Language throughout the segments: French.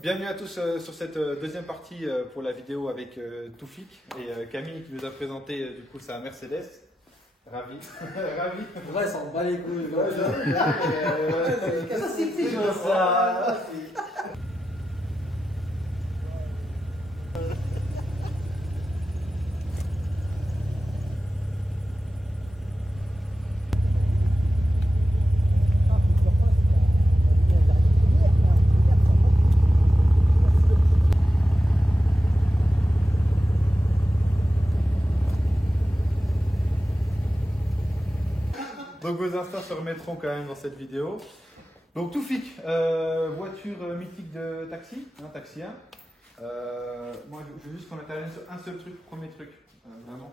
Bienvenue à tous sur cette deuxième partie pour la vidéo avec Toufik et Camille qui nous a présenté du coup sa Mercedes. Ravi. Ravi. Ouais, ça en bat les couilles. Ça c'est ça. Donc vos instants se remettront quand même dans cette vidéo. Donc Toufik, voiture mythique de taxi, taxi 1. Moi je veux juste qu'on intervienne sur un seul truc, premier truc, vraiment.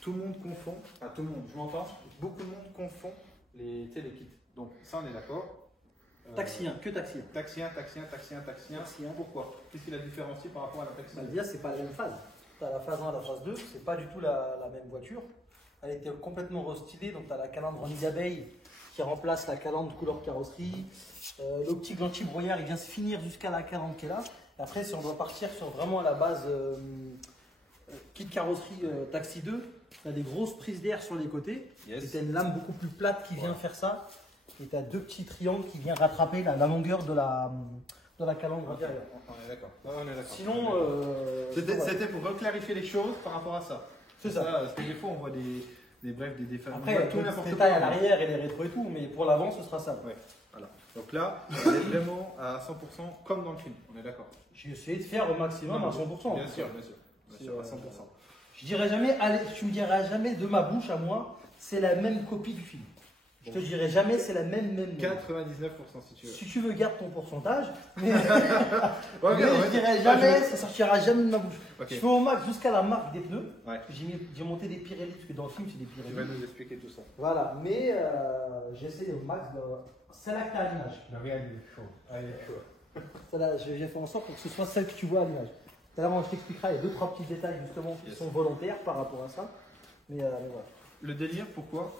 Tout le monde confond, enfin tout le monde, je m'entends, beaucoup de monde confond les kits. Donc ça on est d'accord. Taxi 1, que taxi 1. Taxi 1, taxi 1, taxi 1, taxi 1. Taxi 1. Pourquoi? Qu'est-ce qu'il a différencié par rapport à la taxi 1? Déjà, c'est pas la même phase. Tu as la phase 1 et la phase 2, c'est pas du tout la même voiture. Elle était complètement restylée, donc tu as la calandre en nid d'abeille qui remplace la calandre couleur carrosserie. L'optique anti-brouillard, il vient se finir jusqu'à la calandre qui est là. Et après, si on doit partir sur vraiment la base kit carrosserie Taxi 2, tu as des grosses prises d'air sur les côtés. Yes. Et tu as une lame beaucoup plus plate qui vient faire ça. Et tu as deux petits triangles qui viennent rattraper la longueur de la calandre intérieure. On est d'accord. On est d'accord. Sinon, c'était pour reclarifier les choses par rapport à ça. C'est ça. Parce que des fois on voit des défauts. Après, tout n'importe quoi à l'arrière et les rétros et tout, mais pour l'avant, ce sera ça. Ouais. Voilà. Donc là, on est vraiment à 100% comme dans le film. On est d'accord. J'ai essayé de faire au maximum à 100%. Bien sûr, à 100%. Je dirais jamais, allez, tu me diras jamais de ma bouche à moi, c'est la même copie du film. Je te dirai jamais, c'est la même. 99% si tu veux. Si tu veux, garde ton pourcentage. Mais, Okay, je dirais jamais, ça sortira jamais de ma bouche. Okay. Je fais au max jusqu'à la marque des pneus. Ouais. J'ai monté des Pirelli, parce que dans le film, c'est des Tu Pirelli. vas nous expliquer tout ça. Voilà, mais j'essaie au max de. C'est là que tu as à l'image. Regarde, il est chaud. Celle-là, j'ai fait en sorte pour que ce soit celle que tu vois à l'image. Tout à l'heure, je t'expliquerai, il y a 2-3 petits détails justement qui sont volontaires par rapport à ça. Mais voilà. Le délire, pourquoi?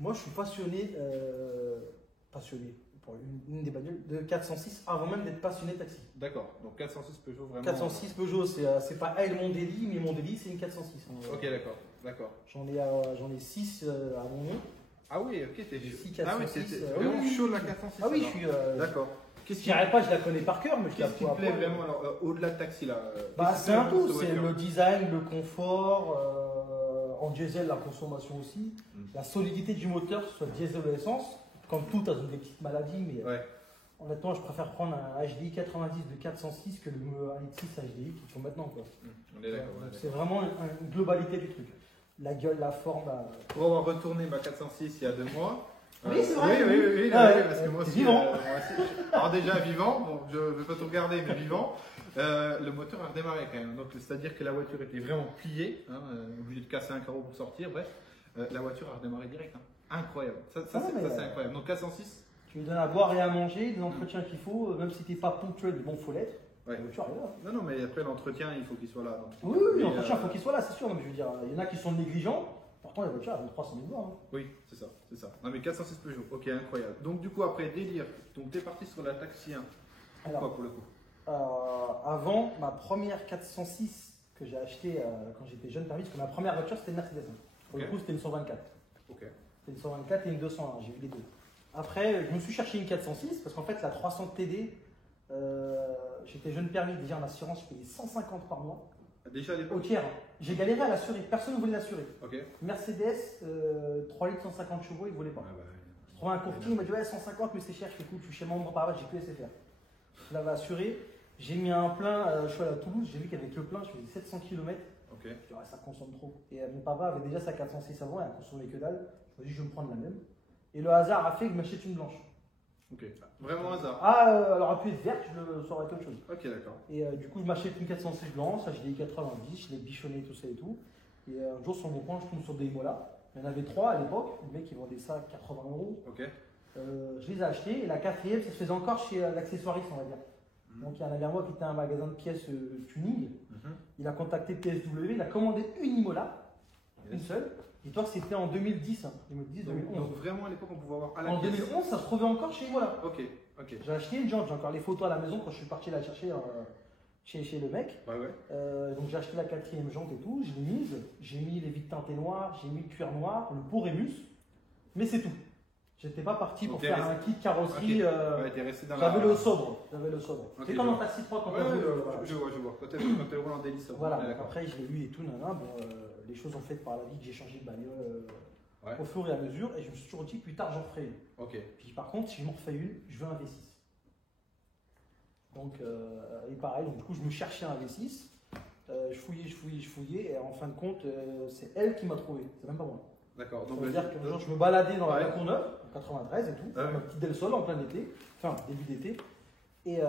Moi, je suis passionné pour une des bagnoles de 406 avant même d'être passionné taxi. D'accord, donc 406 Peugeot vraiment. 406 Peugeot, c'est pas elle mon délit, mais mon délit c'est une 406. Ok, d'accord. J'en ai 6 à mon nom. Ah oui, ok, t'es chaud. 6 406. Ah oui, c'était vraiment chaud la 406. Ah oui, je suis. D'accord. Je dirais pas, je la connais par cœur, mais je la Qu'est-ce qui te plaît vraiment alors, au-delà de taxi là? C'est un tout, c'est le design, le confort, en diesel la consommation aussi, la solidité du moteur, que ce soit diesel ou essence, comme tout, tu as des petites maladies, mais honnêtement, je préfère prendre un HDI 90 de 406 que le 1.6 HDI qui sont maintenant. Quoi. On est d'accord. C'est vraiment une globalité du truc. La gueule, la forme. Pour avoir retourné ma 406 il y a 2 mois. Oui, c'est vrai. Oui, parce que moi aussi. Vivant. Alors déjà vivant, bon, je ne vais pas tout regarder, mais vivant. Le moteur a redémarré quand même. Donc c'est-à-dire que la voiture était vraiment pliée, obligé de casser un carreau pour sortir. Bref, la voiture a redémarré direct. Incroyable. Ça c'est incroyable. Donc 406. Tu lui donnes à boire et à manger, des entretiens qu'il faut, même si tu n'es pas ponctuel, bon, faut l'être. Ouais. La voiture est là. Non, mais après l'entretien, il faut qu'il soit là. Oui, l'entretien, il faut qu'il soit là, c'est sûr. Mais je veux dire, il y en a qui sont négligents. Pourtant, la voiture, elle a 300 000 voix. Oui, c'est ça. Non, mais 406 Peugeot, ok, incroyable. Donc, du coup, après, délire. Donc, t'es parti sur la Taxi 1. Pourquoi pour le coup? Avant, ma première 406 que j'ai achetée quand j'étais jeune permis, parce que ma première voiture, c'était une Mercedes. Pour le coup, c'était une 124. Ok. C'était une 124 et une 201, j'ai vu les deux. Après, je me suis cherché une 406 parce qu'en fait, la 300 TD, j'étais jeune permis, déjà en assurance, je payais 150 par mois. Déjà à l'époque? Au tiers. J'ai galéré à l'assurer, personne ne voulait l'assurer. Ok. Mercedes, 3 litres 150 chevaux, ils ne voulaient pas. Je trouvais un courtier, il m'a dit ouais 150 mais c'est cher, je fais écoute, je suis chez mon papa, j'ai que SFR. Je l'avais assuré, j'ai mis un plein, je suis allé à Toulouse, j'ai vu qu'avec le plein, je faisais 700 km. Ok. Je dis ouais, ça consomme trop. Et mon papa avait déjà sa 406 avant, elle a consommé que dalle. Je me suis dit je vais me prendre la même. Et le hasard a fait que je m'achète une blanche. Ok. Vraiment hasard. Elle aurait pu être verte, ça aurait été autre chose. Ok, d'accord. Et du coup, je m'achète une 406 blanche, ça j'ai des 90, je l'ai bichonné, tout ça et tout. Et un jour sur mon coin, je tombe sur des Imola. Il y en avait 3 à l'époque, le mec il vendait ça à 80 €. Ok. Je les ai achetés et la 4e, ça se faisait encore chez l'accessoiriste, on va dire. Donc il y en avait un moi qui était un magasin de pièces tuning. Il a contacté PSW, il a commandé une Imola, une seule. Dis-toi que c'était en 2010, 2010, 2011. Donc vraiment à l'époque on pouvait avoir à la En pièce. 2011, ça se trouvait encore chez Imola. Ok. Ok. J'ai acheté une jante, j'ai encore les photos à la maison quand je suis parti la chercher chez le mec. Ouais. Donc j'ai acheté la 4e jante et tout, je l'ai mise, j'ai mis les vitres teintées noires, j'ai mis le cuir noir, le pot Rémus, mais c'est tout. J'étais pas parti pour faire un kit carrosserie. Ouais, t'es resté dans j'avais le sobre. Ok, C'est comme dans Taxi 3 quand on a vu. Je vois. Quand t'es roulé en délit sobre. Voilà, donc après je l'ai lu et tout, les choses ont fait par la vie que j'ai changé de bagnole au fur et à mesure, et je me suis toujours dit plus tard j'en ferai une. Ok. Puis par contre, si je m'en refais une, je veux un V6. Donc, et pareil, donc du coup je me cherchais un V6, je fouillais, et en fin de compte, c'est elle qui m'a trouvé, c'est même pas moi. D'accord. Donc, c'est-à-dire qu'un jour, je me baladais dans la Courneuve, en 93 et tout, ma petite Del Sol en plein été, enfin début d'été, et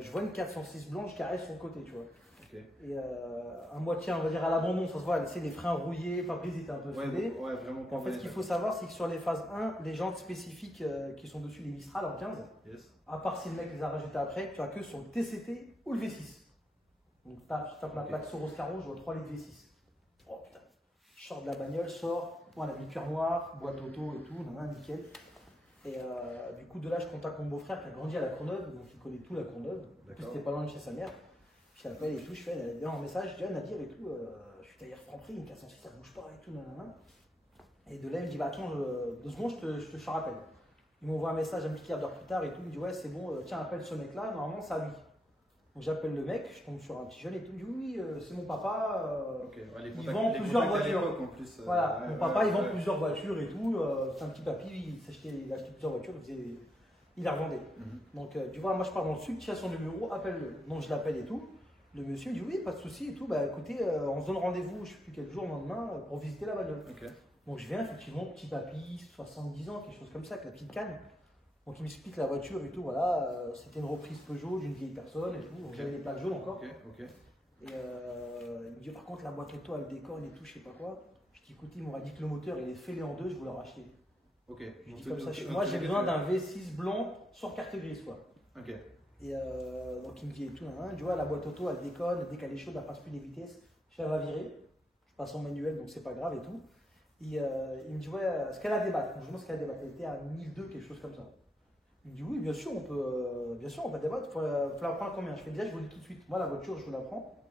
je vois une 406 blanche carrée sur le côté, tu vois. Okay. Et à moitié, on va dire à l'abandon, ça se voit, c'est les freins rouillés, pare-brise était un peu fêlé. Vraiment. En fait, ce qu'il faut savoir, c'est que sur les phases 1, les jantes spécifiques qui sont dessus, les Mistral en 15, à part si le mec les a rajoutées après, tu as que sur le TCT ou le V6. Donc je tape la plaque Soros Caro, je vois 3 litres V6. Oh putain. Je sors de la bagnole, on a mis cuir noir, boîte auto et tout, nickel. Et du coup, de là, je contacte mon beau-frère qui a grandi à la Courneuve, donc il connaît tout la Courneuve. En plus, c'était pas loin de chez sa mère. Je l'appelle et tout, je fais un message, je dis Nadir et tout, je suis tailleur Franprix, une 406, ça bouge pas et tout, Et de là, il me dit bah attends, 2 secondes, je te rappelle. Il m'envoie un message un petit quart d'heure plus tard et tout, il me dit ouais, c'est bon, tiens, appelle ce mec-là, normalement, c'est à lui. Donc j'appelle le mec, je tombe sur un petit jeune et tout, il me dit oui, c'est mon papa, il vend plusieurs voitures. En plus, voilà, mon papa, il vend plusieurs voitures et tout, c'est un petit papy, il a acheté plusieurs voitures, il la revendait. Donc tu vois, moi je pars dans le sud, tu as son numéro, appelle-le. Donc je l'appelle et tout. Le monsieur me dit oui, pas de souci et tout. Bah écoutez, on se donne rendez-vous, je ne sais plus quel jour, le lendemain, pour visiter la bagnole. Donc je viens effectivement, petit papy, 70 ans, quelque chose comme ça, avec la petite canne. Donc il m'explique la voiture et tout, voilà, c'était une reprise Peugeot d'une vieille personne et tout. Donc j'avais les plaques jaunes encore. Et il me dit par contre la boîte auto elle déconne et tout, je sais pas quoi. Je dis écoutez, il m'aurait dit que le moteur il est fêlé en deux, je voulais le racheter. Je dis comme ça, moi j'ai besoin d'un V6 blanc sur carte grise quoi. Et donc il me dit et tout, tu vois la boîte auto elle déconne, dès qu'elle est chaude elle passe plus les vitesses, je la va virer, je passe en manuel donc c'est pas grave et tout. Et il me dit ouais, est-ce qu'elle a des battes? Je me demande ce qu'elle a des battes, elle était à 1002 quelque chose comme ça. Il me dit oui bien sûr on peut débattre, faut la prendre combien? Je fais déjà je vous le dis tout de suite, moi la voiture je vous la prends,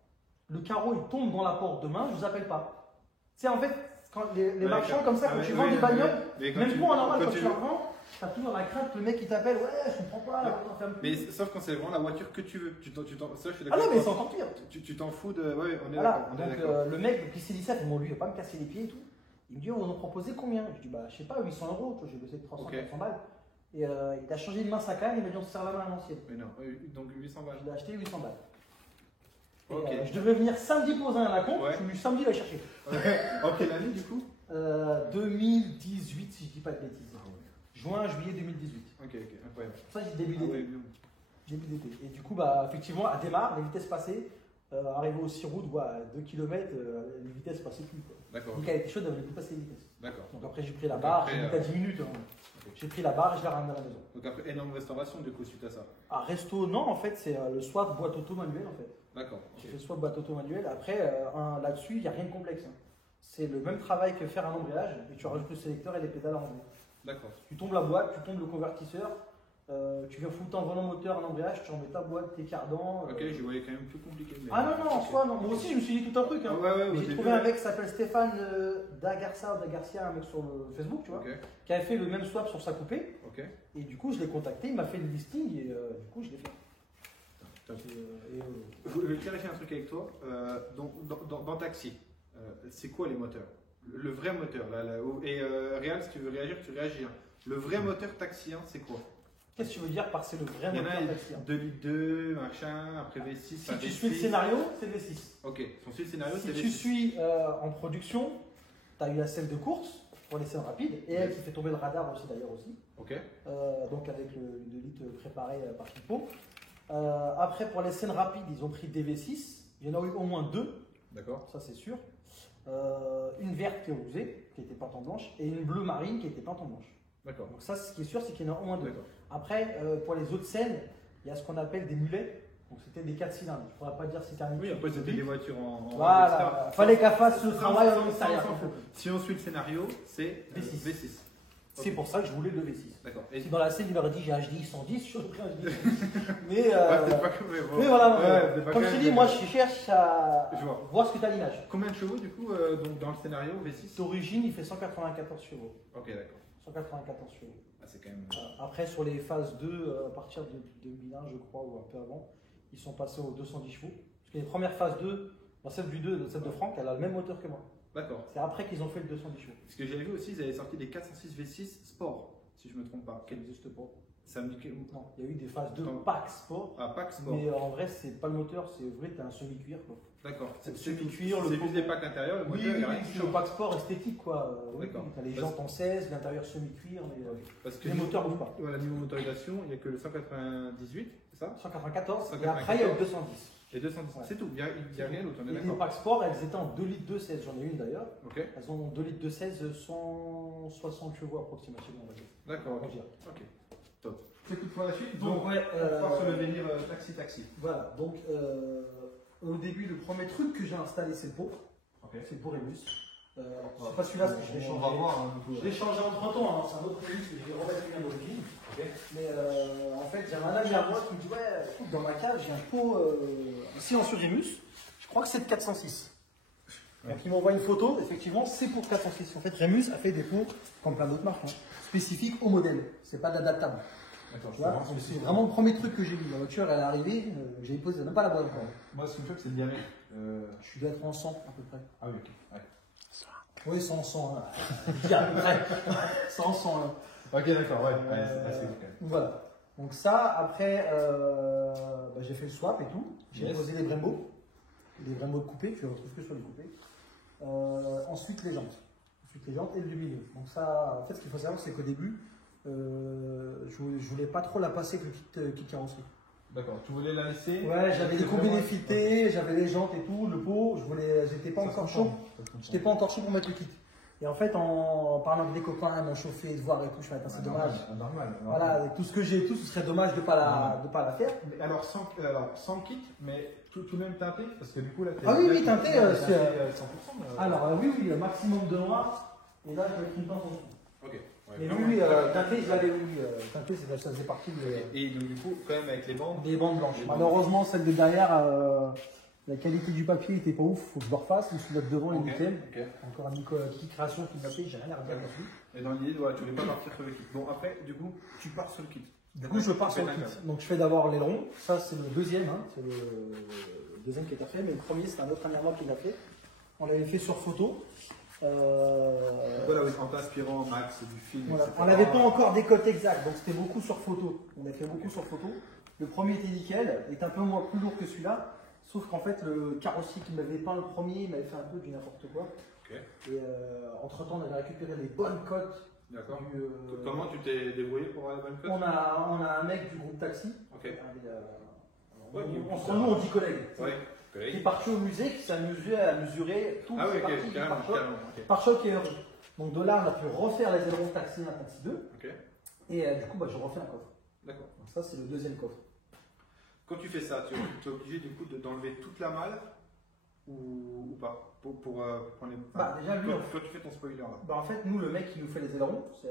le carreau il tombe dans la porte demain, je vous appelle pas. C'est en fait quand les marchands comme ça, quand tu vends des bagnoles, même toi en normal quand tu la vends, t'as toujours la crainte que le mec il t'appelle, ouais je comprends pas, mais sauf quand c'est vraiment la voiture que tu veux, ça je suis d'accord. Ah non mais c'est encore pire. Tu t'en fous de, ouais on est voilà, d'accord. Donc le mec il s'est dit ça, bon lui il va pas me casser les pieds et tout. Il me dit on va nous proposer combien? Je dis bah je sais pas, 800 €, j'ai bossé de 300, 400 balles. Et il a changé de main sa canne, il m'a dit on se serre la main à l'ancienne. Mais non, donc 800 balles. Je l'ai acheté 800 balles. Et, je devais venir samedi poser un compte, je suis venu samedi la chercher. En quelle année du coup? 2018 si je dis pas de bêtises. Juin, juillet 2018. Ok, incroyable. Ça j'ai début d'été. Début d'été. Et du coup, bah, effectivement, elle démarre, les vitesses passées, arrivé au 6 routes, 2 km, les vitesses passaient plus. D'accord. Donc elle était chaude, elle ne voulait plus passer les vitesses. D'accord. Donc après j'ai pris la barre, j'ai mis à 10 minutes. J'ai pris la barre et je l'ai ramenée à la maison. Donc après, énorme restauration du coup suite à ça? Ah, resto, non, en fait, c'est le swap boîte auto manuel en fait. D'accord. J'ai fait le swap boîte auto manuel. Après, là-dessus, il n'y a rien de complexe. C'est le même travail que faire un embrayage et tu rajoutes le sélecteur et les pédales à rembler. D'accord. Tu tombes la boîte, tu tombes le convertisseur, tu viens foutre un volant moteur, un embrayage, tu remets ta boîte, tes cardans. Ok, je voyais quand même plus compliqué. Mais ah non, en soi, non. Moi aussi, je me suis dit tout un truc. Hein. J'ai trouvé un mec qui s'appelle Stéphane Dagarcia, un mec sur le Facebook, tu vois, qui avait fait le même swap sur sa coupée. Et du coup, je l'ai contacté, il m'a fait le listing et du coup, je l'ai fait. Je vais clarifier un truc avec toi. Dans Taxi, c'est quoi les moteurs? Le vrai moteur, Réal, si tu veux réagir, tu réagis. Le vrai moteur taxien, c'est quoi? Qu'est-ce que tu veux dire par c'est le vrai moteur taxien? 2 litres 2, machin, après V6. Si tu suis le scénario, c'est V6. Ok, si on suit le scénario, c'est V6. Si tu suis en production, tu as eu la selle de course pour les scènes rapides, et elle qui fait tomber le radar aussi d'ailleurs aussi. Ok. Donc avec le 2 litres préparé par Pipo. Après, pour les scènes rapides, ils ont pris des V6. Il y en a eu au moins 2. D'accord. Ça, c'est sûr. Une verte qui est rosée, qui était peinte en blanche, et une bleue marine qui était peinte en blanche. D'accord. Donc ça, ce qui est sûr, c'est qu'il y en a au moins 2. Après, pour les autres scènes, il y a ce qu'on appelle des mulets. Donc c'était des 4 cylindres. Je ne pourrais pas dire si c'était un. Oui, après c'était des voitures en. Voilà. Fallait qu'elle fasse ce travail en extérieur. Si on suit le scénario, c'est V6. C'est pour ça que je voulais le V6. D'accord. Si dans la scène il aurait dit j'ai un HDI 110, j'aurais pris un HDI 110. Mais, Ouais, t'es pas comme- bon. mais voilà, Ouais, t'es pas comme je quand te même- dis, moi je cherche à Je vois. voir ce que tu as à l'image. Combien de chevaux du coup donc dans le scénario V6? D'origine, il fait 194 chevaux. Ok, d'accord. 194 chevaux. Ah, c'est quand même. Après, sur les phases 2, à partir de 2001, je crois, ou un peu avant, ils sont passés aux 210 chevaux. Parce que les premières phases 2, dans celle du 2, celle de Franck, elle a le même moteur que moi. D'accord. C'est après qu'ils ont fait le 210 chevaux. Parce que j'avais vu aussi, ils avaient sorti des 406 V6 Sport, si je me trompe pas. Qui n'existe pas. Ça me dit que. Non, il y a eu des phases 2 Non. pack sport. Ah, pack Sport. Mais en vrai, c'est pas le moteur, c'est vrai, tu as un semi-cuir. Quoi. D'accord. C'est semi-cuir, C'est le juste des packs intérieurs, le Oui, moteur, il y a rien qui c'est change. le pack sport esthétique quoi. Oui, D'accord. tu as les Parce- jantes en 16, l'intérieur semi-cuir, mais Parce que les niveau- moteurs bougent pas. Voilà, niveau motorisation, il n'y a que le 198, c'est ça? 194, et 194. après il y a le 210. Et 210. Ouais. C'est tout, il n'y a rien d'autre, on est Et les d'accord. packs sport, elles étaient en 2 litres de 16, j'en ai une d'ailleurs. Ok, Elles ont 2 litres de 16, 160 chevaux approximativement, on va dire. d'accord, On ok. va dire. Ok, top. Écoute pour la suite, Donc, ouais, on part sur le délire taxi-taxi. voilà, donc au début, le premier truc que j'ai installé, c'est le pot. Ok. C'est le pot Remus. C'est pas celui-là, parce que je l'ai On changé. va voir un peu. Je l'ai changé entre temps, hein. C'est un autre Remus que je vais remettre bien d'origine. Ok. Mais en fait, j'avais un ami à moi qui me dit ouais, écoute, dans ma cave, j'ai un pot un silencieux Remus. Je crois que c'est de 406. Ouais. Donc il m'envoie une photo, effectivement, c'est pour 406. En fait, Remus a fait des pots, comme plein d'autres marques, hein, spécifiques au modèle. C'est pas d'adaptable. D'accord, Tu vois, donc c'est vraiment le premier truc que j'ai vu. La voiture, elle est arrivée, j'ai posé, même pas la boîte encore. Moi, ce qui me choque, c'est le diamètre. Je dois être en 100 à peu près. Ah oui, ok. Ouais. Oui, 100, 100. Je dis à peu près. 100, 100. Là. Ok, d'accord, ouais, c'est assez quand même. Voilà. Donc ça, après, j'ai fait le swap et tout. J'ai Yes. posé les Brembo de coupé, tu les retrouves que sur les coupés. Ensuite les jantes. Ensuite les jantes et le lumineux. Donc ça, en fait, ce qu'il faut savoir, c'est qu'au début, je voulais pas trop la passer avec le kit carrosserie. D'accord, tu voulais la laisser? Ouais, j'avais des combinés filetés, j'avais les jantes et tout, le pot, j'étais pas encore chaud. J'étais pas encore chaud pour mettre le kit. Et en fait, en parlant avec des copains, m'ont chauffé, de voir et tout, je fais attends, c'est dommage. Normal. Voilà, avec tout ce que j'ai et tout, ce serait dommage de pas la faire. Mais alors, sans kit, mais tout même teinté? Parce que du coup, là, Ah oui, oui, teinté, c'est. 100%. Alors, oui, le maximum de noir. Et là, je vais mettre une teinte en dessous. Ok. Mais oui, teinté, je l'avais, oui. Teinté, ça faisait partie Et donc, du coup, quand même, avec les bandes. des bandes blanches. Les bandes. Malheureusement, celle de derrière, la qualité du papier était pas ouf, faut que je le refasse. Mais celui-là de devant est Ok, nickel. ok. Encore une petite création qui m'a fait, j'ai rien à redire là-dessus. Et dans l'idée, ouais, tu voulais pas partir sur le kit. Bon, après, du coup, tu pars sur le kit. Du coup, je pars sur le kit. Donc, je fais d'abord l'aileron. Ça, c'est le deuxième. Hein. C'est le deuxième qui est fait. Mais le premier, c'est un autre ami à moi qui l'a fait. On l'avait fait sur photo. Voilà, oui, en t'inspirant Max du film. Voilà. etc. On n'avait pas encore des cotes exactes, donc c'était beaucoup sur photo. On a fait beaucoup sur photo. Le premier était nickel, est un peu moins plus lourd que celui-là. Sauf qu'en fait, le carrossier qui m'avait peint le premier, il m'avait fait un peu du n'importe quoi. Ok. Et entre temps, on avait récupéré les bonnes cotes. D'accord. Du, Comment tu t'es débrouillé pour avoir la bonne cote? on a un mec du groupe taxi. Ok. Ouais, entre nous, on dit collègue. Ouais. Qui est Collègue. parti au musée, qui s'est amusé à mesurer tout Ah oui, ce parti ok, du carrément. pare-choc. Ok. Pare-choc et heureux. Donc de là, on a pu refaire les ailerons taxi 1, taxi 2. Ok. Et du coup, je refais un coffre. D'accord. Donc ça, c'est le deuxième coffre. Quand tu fais ça, tu es obligé du coup d'enlever toute la malle ou pas pour prendre les. Bah, déjà, lui, toi, tu fais ton spoiler là. Bah, en fait, nous, le mec qui nous fait les ailerons, c'est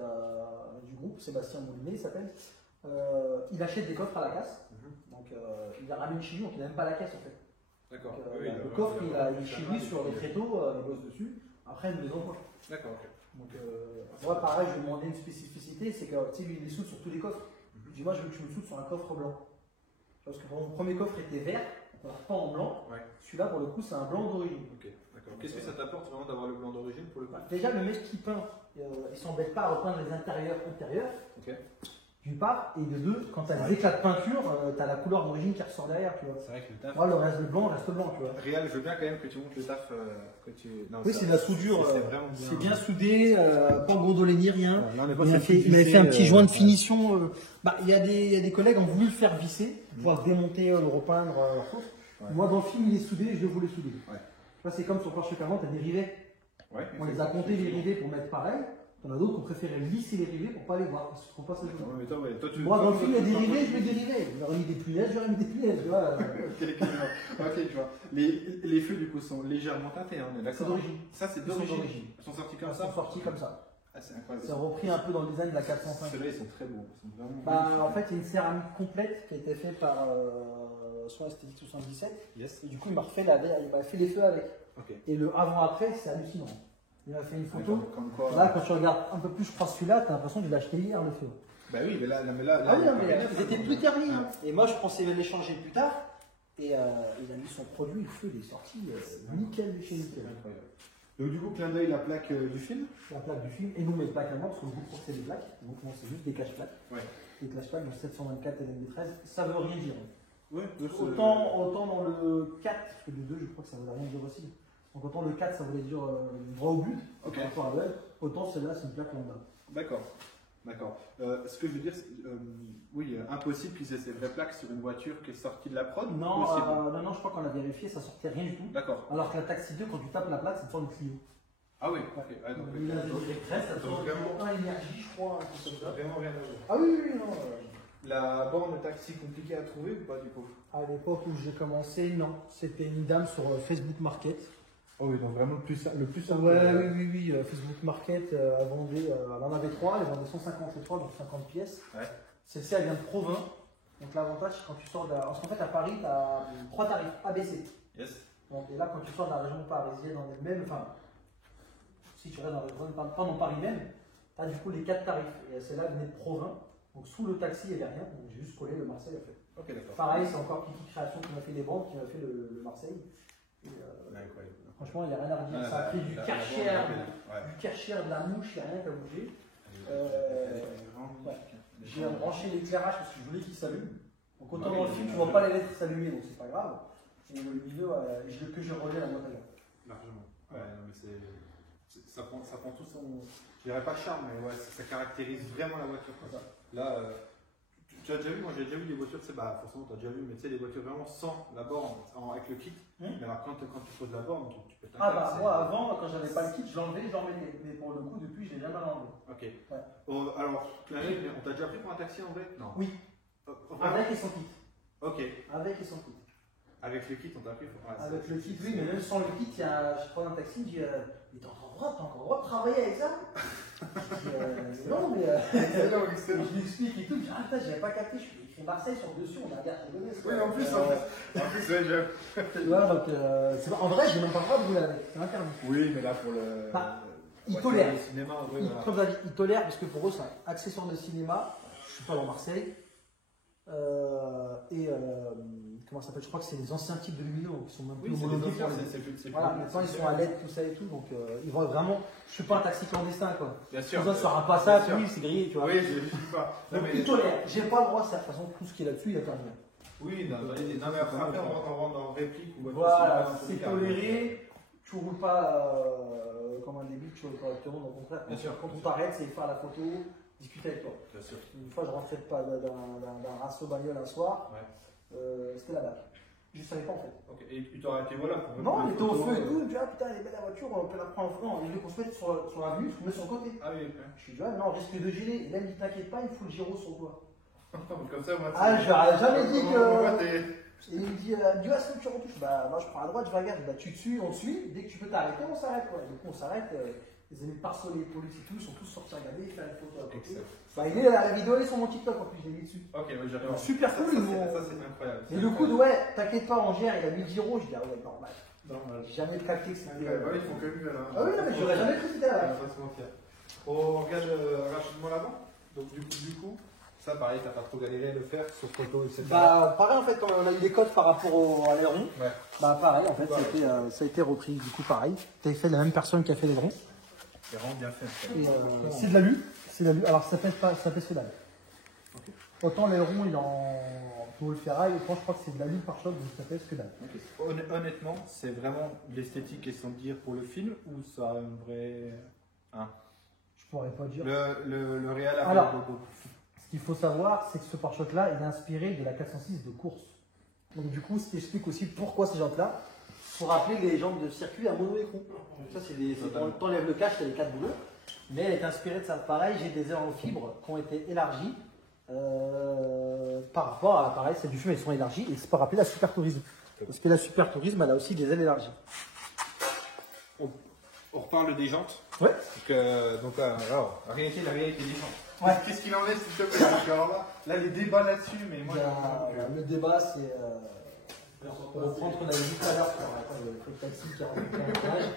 du groupe, Sébastien Moulinet, il s'appelle. Il achète des coffres à la casse. Donc, il la ramène chez lui, donc il n'a même pas la caisse en fait. D'accord. Donc, Oui, le coffre, il est chez lui sur les tréteaux, il bosse dessus. Après, il nous les envoie. D'accord, ok. Donc, moi, pareil, je lui ai demandé une spécificité, c'est que, tu sais, lui, il les soude sur tous les coffres. Je lui dis, moi, je veux que tu me soudes sur un coffre blanc. Parce que mon premier coffre était vert, pas en blanc. Ouais. Celui-là, pour le coup, c'est un blanc d'origine. Ok, d'accord. Qu'est-ce que ça t'apporte vraiment d'avoir le blanc d'origine pour le coup? Bah, déjà, le mec qui peint, il s'embête pas à repeindre les intérieurs. Ok. D'une part, et de deux, quand tu as des éclats de peinture, tu as la couleur d'origine qui ressort derrière, tu vois. C'est vrai que le taf. Moi, le blanc reste blanc, tu vois. Réal, je veux bien quand même que tu montres le taf que tu. Non, Oui, ça- c'est de la soudure. c'est vraiment bien. C'est bien soudé, pas gondolé ni rien. Là, on est pas Il sur m'avait fait un petit joint de ouais. finition. Il y a des collègues qui ont voulu le faire visser, pouvoir démonter, le repeindre. Ouais. Moi, dans le film, il est soudé, je le voulais souder. Ouais. Tu vois, c'est comme sur Porsche Carrant, tu as des rivets. Ouais. On les a comptés, les rivets, pour mettre pareil. T'en as d'autres qui ont préféré lisser les rivets pour pas les voir, parce qu'ils ne trouvent pas ça joli. Ouais, mais toi, tu. Moi, dans le film, il y a des rivets, je mets des rivets. J'aurais mis des punaises, j'aurais mis des punaises, tu vois. Ok, je vois. Les feux du coup sont légèrement teintés, hein, on est C'est d'accord. d'origine. Ça, c'est Ils sont d'origine. d'origine. Ils sont sortis Ils comme sont ça. sortis comme ça. Ah, c'est incroyable. C'est repris un peu dans le design de la 405. Ceux-là, ils sont très beaux. Ils sont vraiment Bah, en fait, il y a une céramique complète qui a été faite par soit Esthétique 77. Yes. Et du coup, il m'a refait il m'a fait les feux avec. Ok. Et le avant-après, c'est hallucinant. Il m'a fait une photo. Comme quoi. Là, quand tu regardes un peu plus, je crois, celui-là, tu as l'impression qu'il l'a acheté hier, le feu. Bah oui, mais là Ah oui, non, il y a mais rien, ils étaient ça, plus ternis. ouais. Hein. Et moi, je pensais les changer plus tard. Et il a mis son produit, le feu, il est sorti nickel de chez C'est nickel. incroyable. Donc du coup, clin d'œil, la plaque du film. La plaque du film, et nous, mes plaques allemandes, parce que le groupe c'est des plaques. Donc, moi, c'est juste des cache-plaques. Ouais. Des cache-plaques, donc 724 et LMB13. Ça veut rien dire. Ouais. Autant dans le 4, parce que le 2, je crois que ça voulait rien dire aussi. Donc, autant le 4, ça voulait dire droit au but, Ok. par rapport à l'œil. Autant celle-là, c'est une plaque lambda. D'accord. D'accord. Ce que je veux dire, c'est oui, impossible qu'ils aient ces vraies plaques sur une voiture qui est sortie de la prod. Non, Possible. non, je crois qu'on a vérifié, ça sortait rien du tout. D'accord. Alors que la Taxi 2, quand tu tapes la plaque, c'est une sorte de Clio. Ah oui, ok. Ah, donc, Il a des directrices, ça donc tourne vraiment- en énergie, je crois, un truc comme ça. vraiment rien à voir. Ah oui, oui, non. La borne taxi compliquée à trouver ou pas du coup? À l'époque où j'ai commencé, non. C'était une dame sur Facebook Market. Oh oui, donc vraiment le plus simple. Oui. Facebook Market, elle vendait, elle en avait 3, elle vendait 150 les 3, donc 50 pièces. Ouais. Celle-ci, elle vient de Provins. Donc l'avantage, quand tu sors de la... Parce qu'en fait, à Paris, tu as 3 tarifs ABC. Yes. Donc, et là, quand tu sors de la région parisienne en elle-même, enfin, si tu restes dans la région, pas dans Paris même, tu as du coup les 4 tarifs. Et celle-là venait de Provins. Donc sous le taxi, il n'y avait rien. Donc j'ai juste collé le Marseille en fait. Ok, d'accord. Pareil, c'est encore Kiki Création qui m'a fait les bandes, qui m'a fait le Marseille. Et, Incroyable. franchement, il n'y a rien à redire. Ça a pris du Karcher, du Karcher, de la mouche, il n'y a rien qu'à bouger. Ouais. J'ai branché l'éclairage parce que je voulais qu'il s'allume. Donc autant dans le film, tu ne vois pas les lettres s'allumer, donc c'est pas grave. Et le milieu, que je relais la boîte à gants. Largement. Ouais, non, mais ça prend tout son. Je dirais pas charme, mais ouais, ça caractérise vraiment la voiture. Quoi. Là, tu as déjà vu, moi j'ai déjà vu des voitures, bah forcément tu as déjà vu, mais tu sais, des voitures vraiment sans la borne, avec le kit. Mais alors quand tu poses la borne, tu peux Ah bah moi avant, quand j'avais pas le kit, je l'enlevais, je l'emmenais. Mais pour le coup, depuis, je l'ai jamais enlevé. Ok. Ouais. Alors, on t'a déjà pris pour un taxi en vrai? Non. Oui. Avec et sans kit. Ok. Avec et sans kit. Avec le kit, on t'a pris pour un Avec le kit, oui, mais même sans le kit, il y a, je prends un taxi, je dis, mais t'as encore le droit de travailler avec ça? Je dis, non, mais je lui explique et tout, je dis, ah putain, j'avais pas capté, je suis écrit Marseille sur le dessus, on a regardé le Oui, en plus, ouais, tu vois, donc, en vrai, j'ai même pas le droit de rouler avec, c'est interdit. Oui, mais là pour le. Ils tolèrent. Le cinéma, en vrai, Comme ça, ils tolèrent parce que pour eux, c'est un accessoire de cinéma. Je suis pas dans Marseille. Comment ça s'appelle? Je crois que c'est les anciens types de lumineux qui sont même plus oui, homologués. Voilà, maintenant ils sont à LED, tout ça et tout. Donc ils vont vraiment. Je suis pas un taxi clandestin quoi. Bien sûr. Ça sera pas ça, oui, c'est grillé, tu vois. Oui, je ne suis pas. Donc ils tolèrent. J'ai pas le droit, de toute façon, tout ce qui est là-dessus, il a terminé. Oui, non, mais après, on rentre en réplique. Voilà, c'est toléré. Tu roules pas comme un début, tu roules pas correctement. Au contraire, quand on t'arrête, c'est faire la photo, discuter avec toi. Bien sûr. Une fois, je rentrais pas d'un rasso bagnole un soir. C'était là-bas. Je ne savais pas en fait. Ok, et tu t'aurais été voilà pour non, il était au feu et tout. Tu vois, putain, elle est belle la voiture, on peut la prendre en fond. Il veut qu'on se mette sur l'avenue, je me mets sur le côté. Ah oui, Je suis dit, ouais, non, on risque de gêner. Et là, il me dit, t'inquiète pas, il faut le gyro sur toi. comme ça, moi. Ah, j'aurais jamais dit que. Et il me dit, ah, c'est où tu retouches? Bah, moi, je prends à droite, je regarde. Bah, tu te suis, on te suit. Dès que tu peux t'arrêter, on s'arrête. Ouais. Donc, on s'arrête. Les amis par les polices et tout, ils sont tous sortis regarder, faire une photo à côté. Bah, il est la vidéo, elle est sur mon TikTok en plus, je l'ai mis dessus. ok, oui, j'arrive. Super cool, ça c'est incroyable. Et le coup de ouais, t'inquiète pas, on gère, il a mis le gyro, je dis, ah ouais, normal. Normal. J'ai jamais capté que c'était. Ils font que mieux là. Ah oui, non, mais j'aurais jamais cru que c'était là. On regarde rapidement l'avant. Donc, du coup, ça pareil, t'as pas trop galéré à le faire sur photo, etc. Bah, pareil en fait, quand on a eu les codes par rapport à l'aileron, Ouais. bah, pareil en fait, ça a été repris. Du coup, pareil, t'avais fait la même personne qui a fait l'aileron. C'est vraiment bien fait. C'est de l'alu. C'est de l'alu. Alors, ça pèse pas, ça pèse que dalle. Okay. Autant l'aileron, il est en tôle ferraille, autant je crois que c'est de l'alu par choc, donc ça pèse que dalle. Okay. Honnêtement, c'est vraiment l'esthétique et sans dire pour le film ou ça a un vrai. Hein. Je pourrais pas dire. Le réel a Alors, beaucoup. ce qu'il faut savoir, c'est que ce pare-choc-là, il est inspiré de la 406 de course. Donc du coup, ce qui explique aussi pourquoi ces jantes-là, pour rappeler les jantes de circuit à mono-écron. Donc ça, c'est t'enlèves le cache, il y a les 4 boulots. Mais elle est inspirée de ça. Pareil, j'ai des ailes en fibre qui ont été élargies par rapport à, pareil, c'est du feu, elles sont élargies. Et c'est pour rappeler la Super Tourisme. Parce que la Super Tourisme, elle a aussi des ailes élargies. on reparle des jantes. Ouais. Donc, alors, la réalité des jantes. Ouais. Qu'est-ce qu'il en est, s'il te plaît? Parce que alors là, les débats là-dessus, mais moi, Le débat, c'est. Pour reprendre ce qu'on avait dit tout à l'heure, le taxi qui a rencontré un carrage.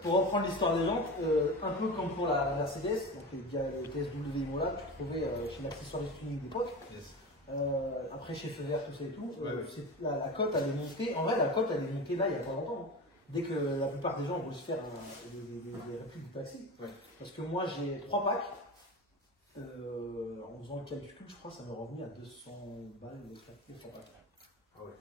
Pour reprendre l'histoire des jantes, un peu comme pour la Mercedes, donc les TSW Imola, tu trouvais chez l'accessoire de tuning d'époque. Yes. Après chez Feu Vert, tout ça et tout, Ouais. la cote elle est montée. En vrai, la cote elle est montée là il n'y a pas longtemps. Hein. Dès que la plupart des gens vont se faire des répliques du taxi. Ouais. Parce que moi j'ai 3 packs. En faisant le calcul, je crois que ça m'est revenu à 200 balles les 3 packs. Ah ouais.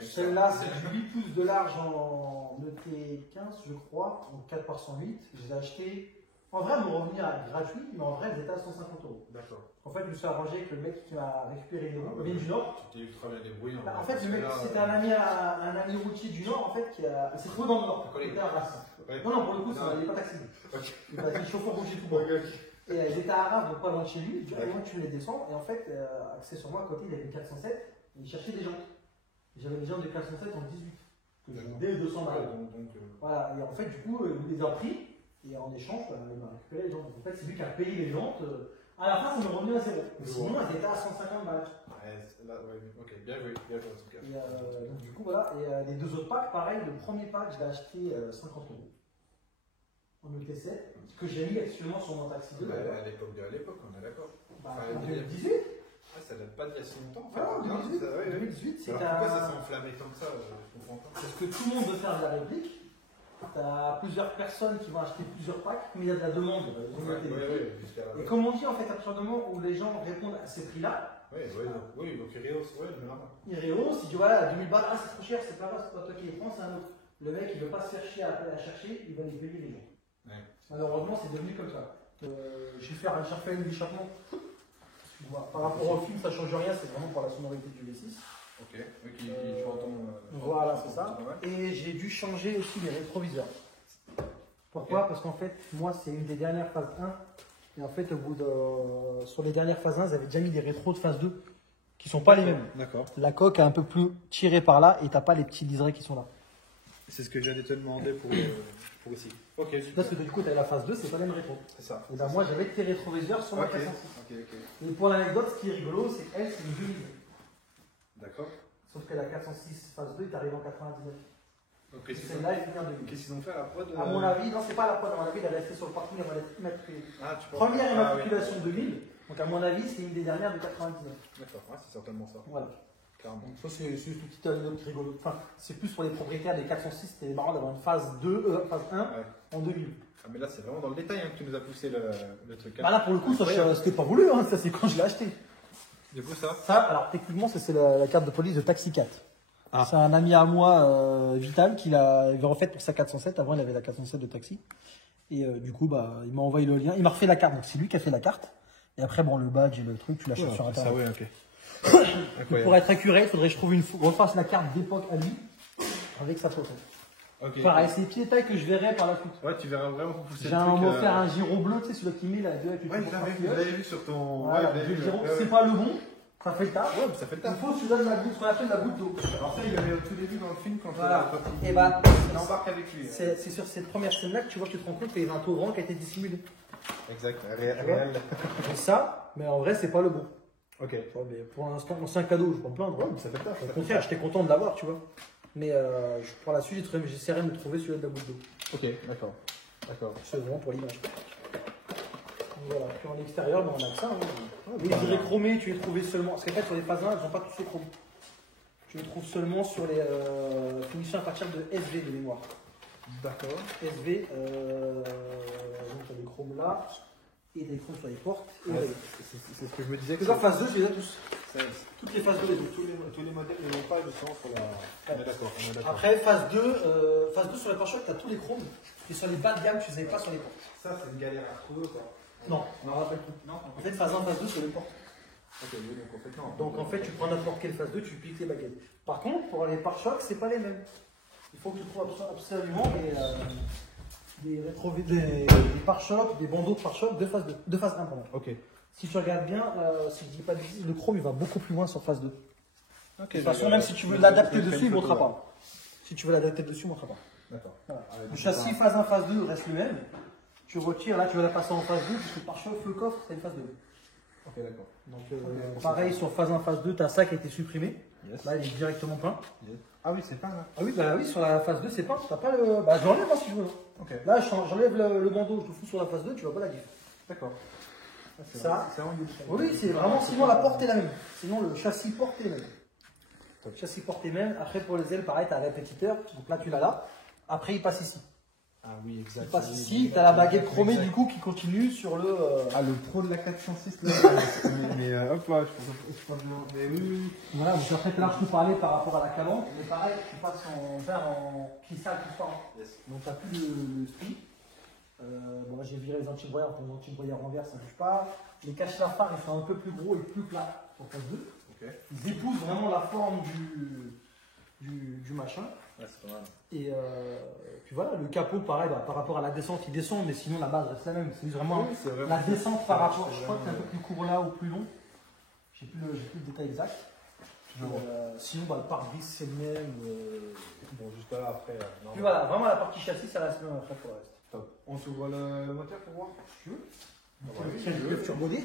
Celle-là, c'est du 8 pouces de large en ET15, je crois, en 4 par 108. Je l'ai acheté. En vrai, elle me revenait à gratuit, mais en vrai, elle était à 150 €. D'accord. En fait, je me suis arrangé avec le mec qui m'a récupéré les roues, vient du Nord. Tu t'es ultra bien débrouillé. En fait, le mec, c'était un ami routier du Nord, en fait, qui a. C'est trop dans le Nord. Il était à Arras. Ouais. Non, pour le coup, il n'est pas taxi. Okay. Il est chauffeur routier tout bon. Et ils étaient à Arras, donc pas loin de chez lui. Et moi, tu me les descends. Et en fait, accessoirement, à côté, il avait 407. Et il cherchait des jantes. J'avais des jantes de 407 en 18. Que je vendais 200 balles. Voilà. Et en fait, du coup, il les a pris. Et en échange, il m'a récupéré les jantes. Donc, en fait, c'est lui qui a payé les jantes. À la fin, ça m'est revenu à 0. Sinon, elles étaient à 150 balles. Ok, bien joué en tout cas. Et, donc, du coup, voilà. Et les 2 autres packs, pareil, le premier pack, je l'ai acheté 50 € en ET7, que j'ai mis actuellement sur mon taxi 2. À l'époque, on est d'accord. En 2018. Ça date pas d'il y a si longtemps. Ah, 2018, c'est pourquoi ça s'est enflammé comme ça? Je comprends pas. Parce que tout le monde veut faire de la réplique. Tu as plusieurs personnes qui vont acheter plusieurs packs, mais il y a de la demande. Et comme on dit, en fait, à partir du moment où les gens répondent à ces prix-là, donc Ireos, il dit voilà, 2000 balles, ah c'est trop cher, c'est pas grave, c'est pas toi qui les prends, c'est un autre. Le mec, il ne veut pas se faire chier à chercher, il va les payer les gens. Ouais. Malheureusement, c'est devenu comme ça. J'ai fait un échappement. Par rapport au film, ça ne change rien, c'est vraiment pour la sonorité du V6. Ok, qui joue en ton. Voilà, c'est ça. Et j'ai dû changer aussi les rétroviseurs. Pourquoi? Parce qu'en fait, moi, c'est une des dernières phases 1. Et en fait, sur les dernières phases 1, ils avaient déjà mis des rétros de phase 2 qui ne sont pas les mêmes. D'accord. La coque est un peu plus tirée par là et tu n'as pas les petits liserés qui sont là. C'est ce que j'allais te demander pour ici. Ok, super. Parce que du coup, tu as la phase 2, c'est pas les mêmes rétros. C'est ça. Et ben moi, j'avais tes rétroviseurs sur ma 406. Et pour l'anecdote, ce qui est rigolo, c'est qu'elle, c'est une 2000. D'accord. Sauf que la 406 phase 2 est arrivée en 99. Okay, celle-là, elle finit en 2000. Qu'est-ce qu'ils ont fait à la prod À mon avis, non, c'est pas la prod, à mon avis, elle est restée sur le parking, elle va être immatriculée. Première penses... immatriculation 2000, donc à mon avis, c'est une des dernières de 99. D'accord, c'est certainement ça. Voilà. Clairement. Donc, ça, c'est une petite anecdote rigolo. Enfin, c'est plus pour les propriétaires des 406, c'était marrant d'avoir une phase 1 en 2000. Ah, mais là, c'est vraiment dans le détail que tu nous as poussé le truc. Bah là, pour le coup, c'était pas voulu, hein, ça c'est quand je l'ai acheté. Du coup, ça alors techniquement, c'est la carte de police de Taxi 4. Ah. C'est un ami à moi, Vital, qui l'avait refait pour sa 407. Avant, il avait la 407 de taxi. Et du coup, il m'a envoyé le lien. Il m'a refait la carte. Donc, c'est lui qui a fait la carte. Et après, bon, le badge et le truc, tu l'achètes sur Internet. Ça, ouais, ok. Pour être accuré, il faudrait que je trouve refasse la carte d'époque à lui avec sa photo. Okay. Pareil, c'est les petits détails que je verrai par la suite. Ouais, tu verras vraiment pour pousser le truc. J'ai offert un gyro bleu, tu sais, celui qui met là, avec le je l'avais vu sur ton. Voilà, c'est pas le bon. Ça fait le taf. Ouais, ça fait le taf. Il faut celui-là de la goutte, ce qu'on appelle la goutte d'eau. Alors ça, il l'avait au tout début dans le film quand il embarque avec lui. C'est sur cette première scène-là que tu vois que tu te rends compte qu'il y avait un torrent qui a été dissimulé. Exact, réel. C'est ça, mais en vrai, c'est pas le bon. Ok. Mais pour l'instant, c'est un cadeau, je peux me plaindre. Ouais, ça fait le taf. Au contraire, j'étais content de l'avoir, tu vois. Mais pour la suite, j'essaierai de me trouver celui-là de la goutte d'eau. Ok, d'accord. C'est vraiment pour l'image. Voilà, puis en extérieur, on a que ça. Les liserés chromés, tu les trouvais seulement. Parce qu'en fait, sur les phases 1, elles n'ont pas tous les chromés. Tu les trouves seulement sur les finitions à partir de SV de mémoire. D'accord. SV, donc tu as des chromes là, et des chromes sur les portes. C'est ce que je me disais. Genre phase 2, je les ai tous. Toutes les phases 2, les tous les modèles ne l'ont pas, je sens. On est d'accord. Après, phase 2 sur les pare-chocs, tu as tous les chromes. Et sur les bas de gamme, tu les avais pas sur les portes. Ça, c'est une galère à trouver, quoi. Non, on n'en rappelle plus. Non, en fait, phase 1, phase 2 sur les portes. Ok, donc en fait, non. Donc en fait, tu prends n'importe quelle phase 2, tu piques les baguettes. Par contre, pour les pare-chocs, c'est pas les mêmes. Il faut que tu trouves absolument des pare-chocs, des bandeaux de pare-chocs de phase 2, de phase 1, pardon. Ok. Si tu regardes bien, si je dis pas de bêtises, le chrome il va beaucoup plus loin sur phase 2. De toute façon, même si tu veux l'adapter dessus, il ne montera pas. Si tu veux l'adapter dessus, il ne montera pas. D'accord. Voilà. Le châssis phase 1, phase 2 reste le même. Tu retires, là tu vas la passer en phase 2, puisque par chauffe le coffre, c'est une phase 2. Ok, d'accord. Donc pareil sur phase 1, phase 2, tu as ça qui a été supprimé. Yes. Là il est directement peint. Yes. Ah oui, c'est pas là. Ah oui, bah oui, sur la phase 2 c'est peint. T'as pas le. Bah j'enlève si je veux. Ok. Là j'enlève le bandeau, je le fous sur la phase 2, tu vois pas la diff. D'accord. Ça. C'est vraiment Oui, c'est vraiment, sinon la porte est la même. Sinon le châssis porte est le même. Le châssis porte est même. Après pour les ailes, pareil, tu as un répétiteur. Donc là tu l'as là. Après il passe ici. Ah oui, exact. Il passe ici, tu as la baguette chromée du coup qui continue sur le. Ah, le pro de la 406 là. mais hop là, je pense bien. Mais oui. Voilà, donc après là je te parlais par rapport à la calandre. Mais pareil, tu passes en verre en cristal tout ça. Yes. Donc tu n'as plus le stri. Bon là j'ai viré les anti-broyeurs, pour les anti-broyeurs en verre ça ne bouge pas. Les cache-lafares ils sont un peu plus gros et plus plats pour phase 2. Ok. Ils épousent vraiment la forme du machin. Ouais, c'est pas mal. Et puis voilà, le capot pareil, bah, par rapport à la descente il descend, mais sinon la base reste la même. C'est vraiment, Oui, c'est vraiment la descente par rapport, c'est je crois que c'est un peu plus court là ou plus long. J'ai plus le détail exact. vois. Sinon bah, le pare-brise c'est le même. Bon, juste là après. Non. Puis voilà, vraiment la partie châssis ça reste le même après pour le reste. Top. On s'ouvre le moteur pour voir. Tu veux Oui, Quel je veux. le turbodé.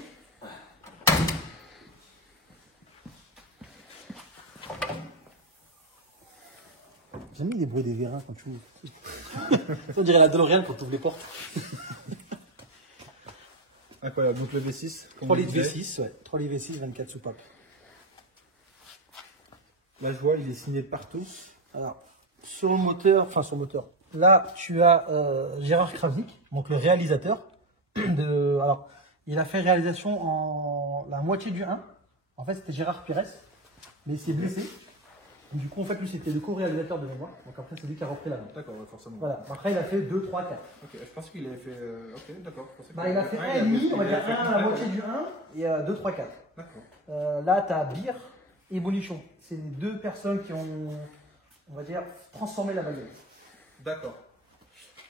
J'aime bien les bruits des vérins quand tu ouvres. On dirait la DeLorean quand tu ouvres les portes. Incroyable. Donc le V6. 3 litres V6, ouais. 3 litres V6, 24 soupapes. Là, je vois, il est signé partout. Alors, sur le moteur, là tu as Gérard Kravnik, donc le réalisateur. Alors, il a fait réalisation en la moitié du 1. En fait, c'était Gérard Pires, mais il s'est blessé. Du coup, en fait, lui, c'était le co-réalisateur de mémoire. Donc après, c'est lui qui a repris la main. D'accord, ouais, forcément. Voilà. Après, il a fait 2, 3, 4. Ok, je pense qu'il avait fait. Ok, d'accord. Bah, il a fait 1,5, on va dire 1 à la moitié du 1 et 2, 3, 4. D'accord. Là, tu as Bir et Bonichon. C'est les deux personnes qui ont, on va dire, transformé la baguette. D'accord.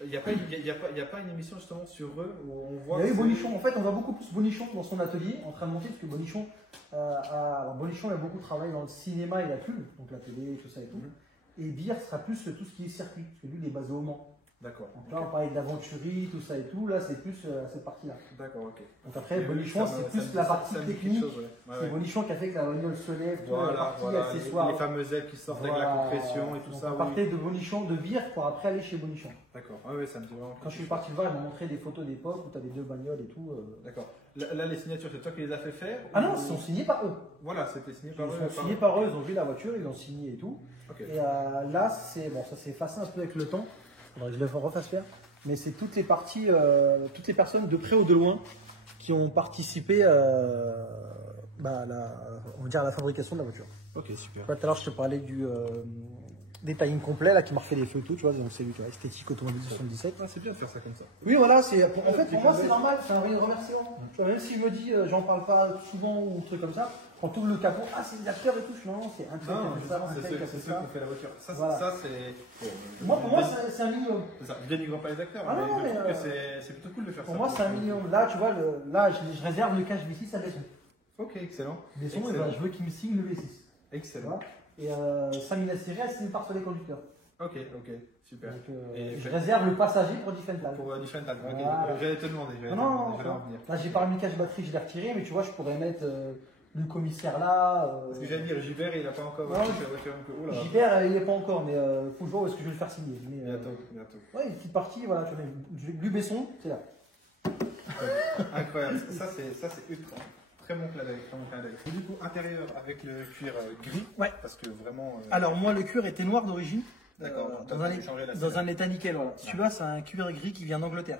Il n'y a pas une émission justement sur eux où on voit. Il y a eu Bonichon. En fait, on voit beaucoup plus Bonichon dans son atelier en train de monter, parce que Bonichon, alors Bonichon a beaucoup travaillé dans le cinéma et la pub, donc la télé, tout ça et tout. Et Bir sera plus tout ce qui est circuit, parce que lui, il est basé au Mans. D'accord. Donc là, on parlait d'aventurie, tout ça et tout. Là, c'est plus cette partie-là. D'accord, ok. Donc après, Bonichon, c'est plus la partie technique. C'est Bonichon qui a fait que la bagnole se lève, voilà, la partie voilà, accessoire. les fameuses ailes qui sortent avec la compression et tout ça. On partait de Bonichon, de Bir, pour après aller chez Bonichon. D'accord, ah oui, ça me dit vraiment. Quand je suis parti le voir, ils m'ont montré des photos d'époque où tu as des deux bagnoles et tout. D'accord. Là, les signatures, c'est toi qui les as fait faire Ah non, ils sont signés par eux. Voilà, c'était signé par eux. Ils sont signés par eux, ils ont vu la voiture, ils l'ont signé et tout. Ok. Et là, c'est bon, ça s'est effacé un peu avec le temps. Faudrait que je le refasse faire. Mais c'est toutes les parties, toutes les personnes de près ou de loin qui ont participé on va dire à la fabrication de la voiture. Ok, super. Tout à l'heure, je te parlais du détailling complet là qui m'a refait les feux et tout, tu vois, donc c'est lui, tu vois, esthétique automobile 77. Ah, c'est bien de faire ça comme ça. Oui, voilà, c'est en fait pour moi c'est normal, c'est un remerciement. Tu vois, même si je me dis j'en parle pas souvent ou un truc comme ça, quand tu ouvres le capot, ah c'est des acteurs et tout, non, c'est un truc qui a fait ça, un truc qui a fait c'est ceux ça. qui ont fait la voiture. Ça, Voilà. ça c'est. Moi, pour moi, c'est un minimum. C'est ça. Je dénigre pas les acteurs, Ah non, mais mais, je trouve que c'est plutôt cool de faire Pour ça. moi, c'est un minimum. Là, tu vois, là, je réserve le cache V6 à Besson. Ok, excellent. Besson, eh ben, je veux qu'il me signe le V6. Excellent. Et 5000 série, elle signe par sur les conducteurs. Ok, super. Donc, Et je réserve le passager pour Diffental. pour Diffental. Ok, Voilà. j'allais te demander. Non, j'allais en venir. là, j'ai pas remis le cache batterie, je l'ai retiré, mais tu vois, je pourrais mettre le commissaire là. Parce que j'allais dire, Gilbert, il n'a pas encore Non, acheté la voiture un peu. Oh là là. Gilbert, il n'est pas encore, mais faut que je vois où est-ce que je vais le faire signer. Mais, Bientôt. Ouais, une petite partie, voilà, tu vois, du Besson, c'est là. Incroyable. Ça, c'est ultra. Très bon clin d'œil. Et du coup, intérieur avec le cuir gris. Ouais. Parce que vraiment. Alors, moi, le cuir était noir d'origine. D'accord. Dans un état nickel, voilà. Celui-là, c'est un cuir gris qui vient d'Angleterre.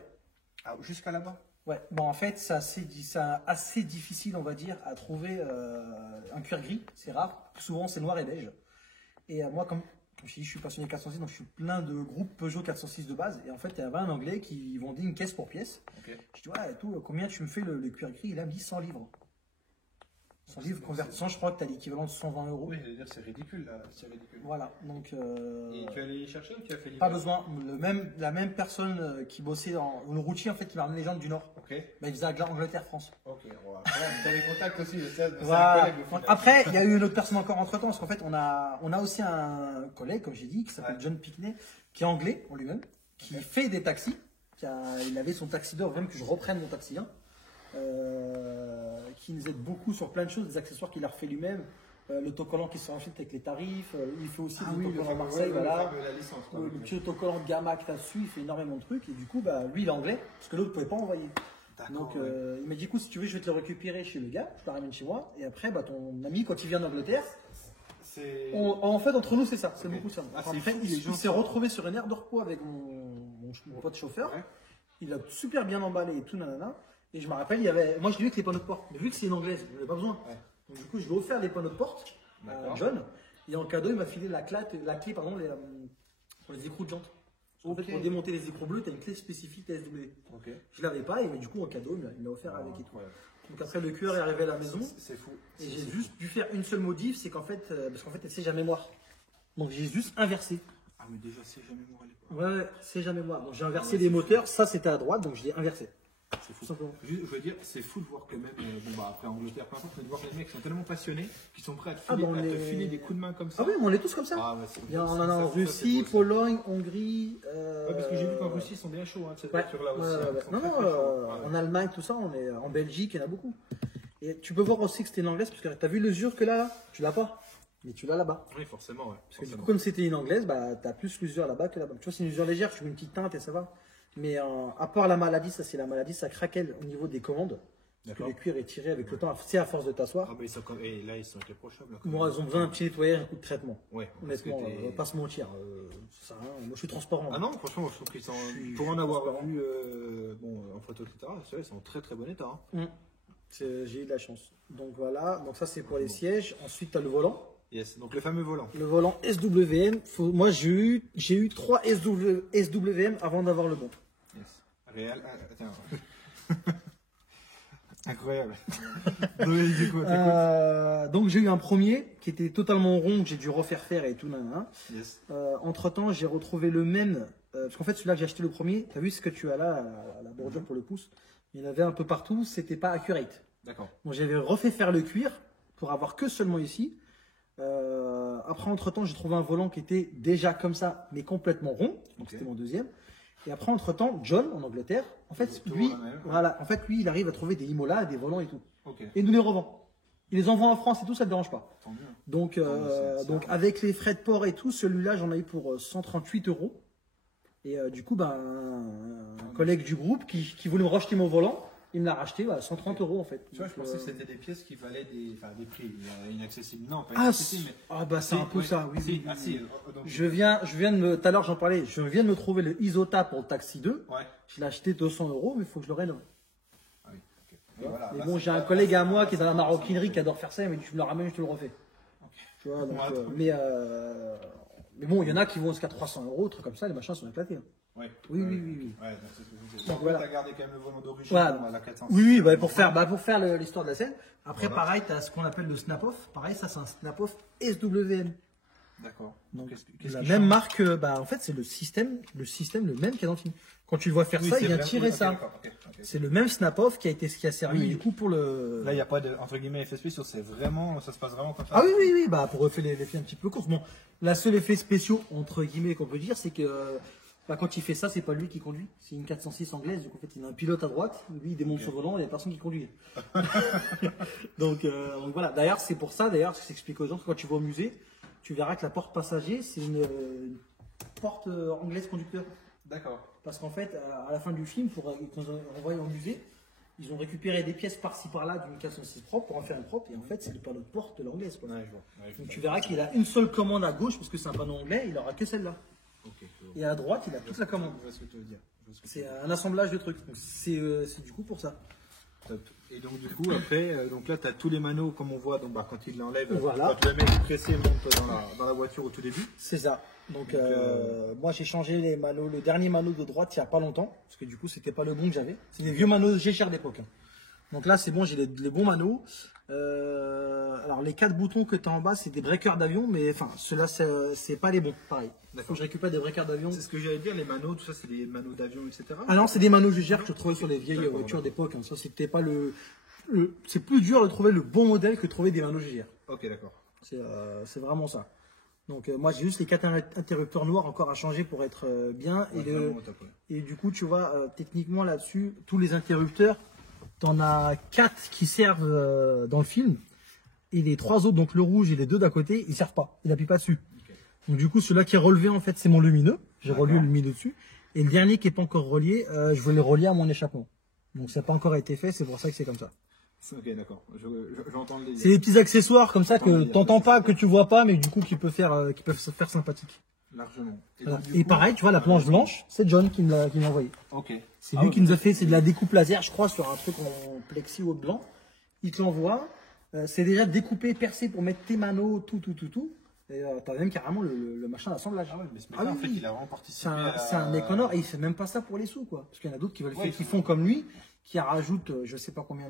Ah, jusqu'à là-bas. Ouais, bon en fait c'est assez difficile on va dire à trouver un cuir gris, c'est rare, souvent c'est noir et beige. Et moi comme je dis je suis passionné 406 donc je suis plein de groupes Peugeot 406 de base et en fait il y avait un anglais qui vendait une caisse pour pièce. Okay. Je dis ouais et tout, combien tu me fais le cuir gris? Il a me dit 100 livres. Son livre convertissant, je crois que tu as l'équivalent de 120 euros. Oui, je veux dire, c'est ridicule là, c'est ridicule. Voilà, donc. Et tu es allé y chercher ou tu as fait Pas besoin. La même personne qui bossait le routier en fait qui m'a ramené les gens du Nord. Ok. Bah, il faisait Angleterre-France. Ok, tu as les contacts aussi, Voilà. Après, il y a eu une autre personne encore entre temps, parce qu'en fait, on a aussi un collègue, comme j'ai dit, qui s'appelle John Pickney, qui est anglais en lui-même, qui fait des taxis. Il avait son taxi d'or, même que je reprenne mon taxi 1. Qui nous aide beaucoup sur plein de choses, des accessoires qu'il a refait lui-même, l'autocollant qui se rachète avec les tarifs, il fait aussi des autocollants à Marseille, voilà. Le petit autocollant de Gamma que tu as dessus, il fait énormément de trucs, et du coup, bah, lui il est anglais, parce que l'autre ne pouvait pas envoyer. Donc il m'a dit, écoute, si tu veux, je vais te le récupérer chez le gars, je le ramène chez moi, et après, bah, ton ami, quand il vient d'Angleterre, en fait, entre nous, c'est ça, c'est beaucoup ça. Après, il s'est retrouvé sur une aire de repos avec mon pote chauffeur, il a super bien emballé et tout, nanana. Et je me rappelle, moi je lui ai avec les panneaux de porte, mais vu que c'est une anglaise, je n'en avais pas besoin. Donc du coup, je lui ai offert les panneaux de porte à John, et en cadeau, il m'a filé la clé pour les écrous de jantes. En fait, pour démonter les écrous bleus, tu as une clé spécifique TSW. Je ne l'avais pas, mais du coup, en cadeau, il m'a offert avec et tout. Donc après, le cuir est arrivé à la maison. C'est fou. Et j'ai juste dû faire une seule modif, c'est qu'en fait, parce qu'en fait, elle sait jamais mémoire. Donc j'ai juste inversé. Ah, mais déjà, c'est jamais mémoire à l'époque. Ouais, c'est jamais mémoire. Donc j'ai inversé les moteurs, ça c'était à droite, donc je l'ai inversé. C'est fou. Je veux dire, c'est fou de voir que même, après Angleterre, peu importe, mais de voir les mecs qui sont tellement passionnés, qui sont prêts à te filer des coups de main comme ça. Ah oui, mais on est tous comme ça. Ah, il y en a en Russie, Pologne, Hongrie. Parce que j'ai vu qu'en Russie, ils sont bien chauds, cette voiture-là aussi. Non, en Allemagne, tout ça, on est en Belgique, il y en a beaucoup. Et tu peux voir aussi que c'était une anglaise, parce que tu as vu l'usure que là, tu l'as pas. Mais tu l'as là-bas. Oui, forcément, ouais. Parce que du coup, comme c'était une anglaise, bah, tu as plus l'usure là-bas que là-bas. Tu vois, c'est une usure légère, tu mets une petite teinte et ça va. Mais à part la maladie, ça c'est la maladie, ça craquelle au niveau des commandes. Parce que le cuir est tiré avec le temps, c'est à force de t'asseoir. Ah, mais et là, ils sont irréprochables. Moi, ils ont besoin d'un petit nettoyage, un coup de traitement. Ouais, honnêtement, on va pas se mentir. Ça, moi, je suis transparent. Ah non, franchement, je trouve qu'ils sont. Pour en avoir vu en photo, etc., c'est vrai, ils sont en très très bon état. Hein. J'ai eu de la chance. Donc voilà, donc ça c'est pour les sièges. Ensuite, tu as le volant. Yes, donc le fameux volant. Le volant SWM. Moi, j'ai eu 3 SWM avant d'avoir le bon. Yes. Réel. Tiens. Incroyable. Donc j'ai eu un premier qui était totalement rond, que j'ai dû refaire faire et tout. Yes. Entre temps, j'ai retrouvé le même. Parce qu'en fait, celui-là que j'ai acheté le premier, tu as vu ce que tu as là, la bordure pour le pouce. Il y en avait un peu partout, c'était pas accurate. D'accord. Donc j'avais refait faire le cuir pour avoir que seulement ici. Après, entre-temps, j'ai trouvé un volant qui était déjà comme ça, mais complètement rond. Donc c'était mon deuxième. Et après, entre-temps, John, en Angleterre, en fait, lui, il arrive à trouver des Imola, des volants et tout. Et nous les revend. Il les envoie en France et tout, ça ne te dérange pas. Donc, avec les frais de port et tout, celui-là, j'en ai eu pour 138 €. Et du coup, un collègue du groupe qui voulait me racheter mon volant, il me l'a racheté à 130 € en fait. Tu vois, je pensais que c'était des pièces qui valaient des prix inaccessibles. Non, pas inaccessibles. C'est un peu ça, oui. Donc, je viens tout à l'heure j'en parlais, je viens de me trouver le Isota pour le Taxi 2. Ouais. Je l'ai acheté 200 €, mais il faut que je le rénove. Ah oui, okay. Voilà, mais bon, j'ai un collègue à moi qui est dans la maroquinerie qui adore faire ça, mais tu me le ramènes, je te le refais. Tu vois, donc, mais bon, il y en a qui vont jusqu'à 300 €, trucs comme ça, les machins sont éclatés. Hein. Oui, Ouais, donc voilà. Tu as gardé quand même le volant d'origine, voilà. La 400. Oui, pour faire l'histoire de la scène. Après, pareil, tu as ce qu'on appelle le snap-off. Pareil, ça, c'est un snap-off SWM. D'accord. Donc, la même marque, en fait, c'est le système le même qu'il y a dans le film. Quand tu le vois faire ça, il vient tirer ça. Okay. C'est le même snap-off qui a servi du coup pour le. Là, il n'y a pas de entre guillemets effets spéciaux, ça se passe vraiment comme ça. Ah oui, pour faire l'effet un petit peu court. Bon, la seule effet spéciaux entre guillemets qu'on peut dire, c'est que quand il fait ça, c'est pas lui qui conduit, c'est une 406 anglaise. Donc en fait, il a un pilote à droite, lui il démonte son volant, et il n'y a personne qui conduit. donc voilà. D'ailleurs, c'est pour ça, ce que j'explique aux gens, que quand tu vas au musée, tu verras que la porte passager, c'est une porte anglaise conducteur. D'accord. Parce qu'en fait, à la fin du film, quand on envoie au musée, ils ont récupéré des pièces par-ci par-là d'une 406 propre pour en faire une propre. Et en fait, c'est le panneau de porte de l'anglaise. Donc tu verras qu'il a une seule commande à gauche, parce que c'est un panneau anglais, il n'aura que celle-là. Et à droite, il a toute la commande. Je vois ce que tu veux dire. C'est un assemblage de trucs. Donc c'est du coup pour ça. Top. Et donc du coup après, donc là tu as tous les manos comme on voit, donc quand il l'enlève, voilà. Quand le mec pressé monte dans la voiture au tout début. C'est ça. Donc moi j'ai changé les manos, le dernier mano de droite il n'y a pas longtemps, parce que du coup c'était pas le bon que j'avais. C'est des vieux manos G-Cher d'époque. Donc là, c'est bon, j'ai les bons manos. Alors les 4 boutons que tu as en bas, c'est des breakers d'avion, mais enfin, ceux-là, c'est pas les bons. Pareil. Il faut que je récupère des breakers d'avion. C'est ce que j'allais dire, les manos, tout ça, c'est des manos d'avion, etc. Ah non, c'est des manos GGR que je trouvais sur les vieilles voitures d'époque. Hein. Ça, c'était pas c'est plus dur de trouver le bon modèle que de trouver des manos GGR. Ok, d'accord. C'est vraiment ça. Donc moi, j'ai juste les 4 interrupteurs noirs encore à changer pour être bien. Ouais, et du coup, tu vois, techniquement là-dessus, tous les interrupteurs, tu en as 4 qui servent dans le film. Et les 3 autres, donc le rouge et les 2 d'à côté, ils servent pas. Ils n'appuient pas dessus. Okay. Donc du coup, celui-là qui est relevé, en fait, c'est mon lumineux. J'ai relié le lumineux dessus. Et le dernier qui n'est pas encore relié, je vais le relier à mon échappement. Donc ça n'a pas encore été fait, c'est pour ça que c'est comme ça. Ok, d'accord. J'entends le délire. C'est des petits accessoires comme ça que tu n'entends pas, que tu vois pas, mais du coup qui peuvent se faire sympathique. Largement. Voilà. Et pareil, tu vois, la planche blanche, c'est John qui me l'a envoyé. Ok. C'est lui qui nous a fait, c'est de la découpe laser, je crois, sur un truc en plexi ou blanc. Il te l'envoie. C'est déjà découpé, percé pour mettre tes manos, tout. Et t'as même carrément le machin d'assemblage. Ah ouais, mais ce mec-là, en fait, il a vraiment participé c'est un mec en or et il fait même pas ça pour les sous, quoi. Parce qu'il y en a d'autres qui veulent faire, qui font comme lui, qui rajoutent je sais pas combien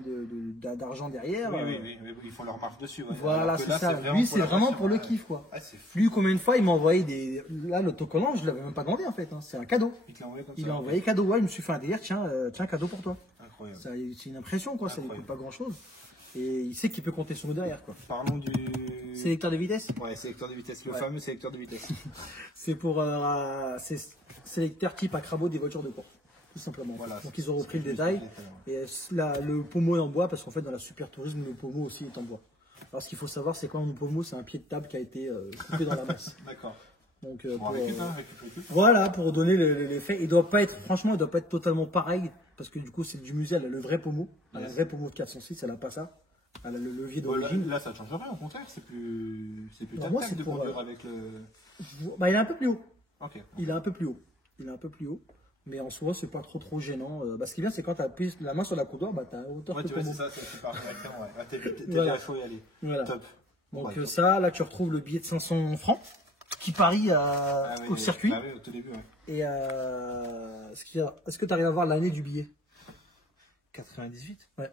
d'argent derrière. Oui, ils font leur marque dessus. Ouais. Voilà, c'est ça. Lui, c'est vraiment pour le kiff, quoi. Ah, c'est fou. Lui, combien de fois il m'a envoyé des. Là, l'autocollant, je l'avais même pas demandé en fait. Hein. C'est un cadeau. Il te l'a envoyé comme ça. Il a envoyé cadeau. Ouais, je me suis fait un délire. Tiens, cadeau pour toi. Incroyable. C'est une impression, quoi. Ça ne coûte pas grand chose. Et il sait qu'il peut compter sur nous derrière, quoi. Parlons du sélecteur de vitesse. Ouais, sélecteur de vitesse, le fameux sélecteur de vitesse. C'est pour sélecteur type Acrabo des voitures de course, tout simplement. Voilà, donc ils ont repris le détail. Et le pommeau est en bois parce qu'en fait dans la Super Tourisme le pommeau aussi est en bois. Alors ce qu'il faut savoir c'est quand le pommeau c'est un pied de table qui a été coupé dans la masse. D'accord. Donc récupérer. Voilà pour donner l'effet. Il doit pas être franchement il doit pas être totalement pareil parce que du coup c'est du musée elle a le vrai pommeau, le vrai pommeau de 406 elle a pas ça. Elle a le levier d'origine. Là, ça ne change rien, au contraire, c'est plus tac de conduire avec le. Bah, il est un peu plus haut. Ok. Il est un peu plus haut. Mais en soi, c'est pas trop gênant. Bah, ce qui est bien, c'est quand tu appuies la main sur la coudoir, bah, tu as hauteur ouais, que tu vois, c'est ça, c'est pas directement. Ouais. T'es voilà. à chaud y aller. Voilà. Top. Donc, ça, là, tu retrouves le billet de 500 francs qui parie au circuit. Ah oui, au tout début, ouais. Et est-ce que tu arrives à voir l'année du billet? 98. Ouais.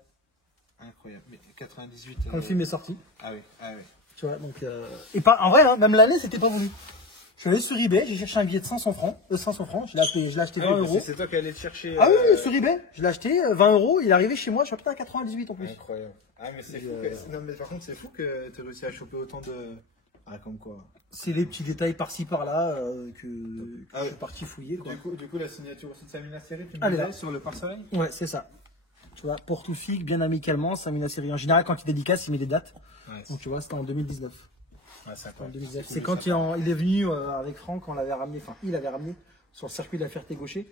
Incroyable. Mais 98. Quand le film est sorti. Ah oui. Tu vois, donc. Et pas, en vrai, hein, même l'année, c'était pas voulu. Je suis allé sur eBay, j'ai cherché un billet de 500 francs. Je l'ai acheté 20 euros. C'est toi qui allais le chercher. Ah oui, sur eBay. Je l'ai acheté 20 euros. Il est arrivé chez moi, je suis à 98 en plus. Incroyable. Ah, mais c'est fou. Non, mais par contre, c'est fou que tu aies réussi à choper autant de. Ah, comme quoi. C'est les petits détails par-ci par-là que je suis parti fouiller. Quoi. Du coup, la signature aussi de Samina Seri, tu me disais sur le pare-soleil. Ouais, c'est ça. Tu vois, pour tout figue, bien amicalement, Samina Seri. En général, quand il dédicace, il met des dates. Ouais, donc tu vois, c'était en 2019. Ouais, c'est quand il est venu avec Franck, on l'avait ramené, enfin, il avait ramené sur le circuit de la Ferté-Gaucher.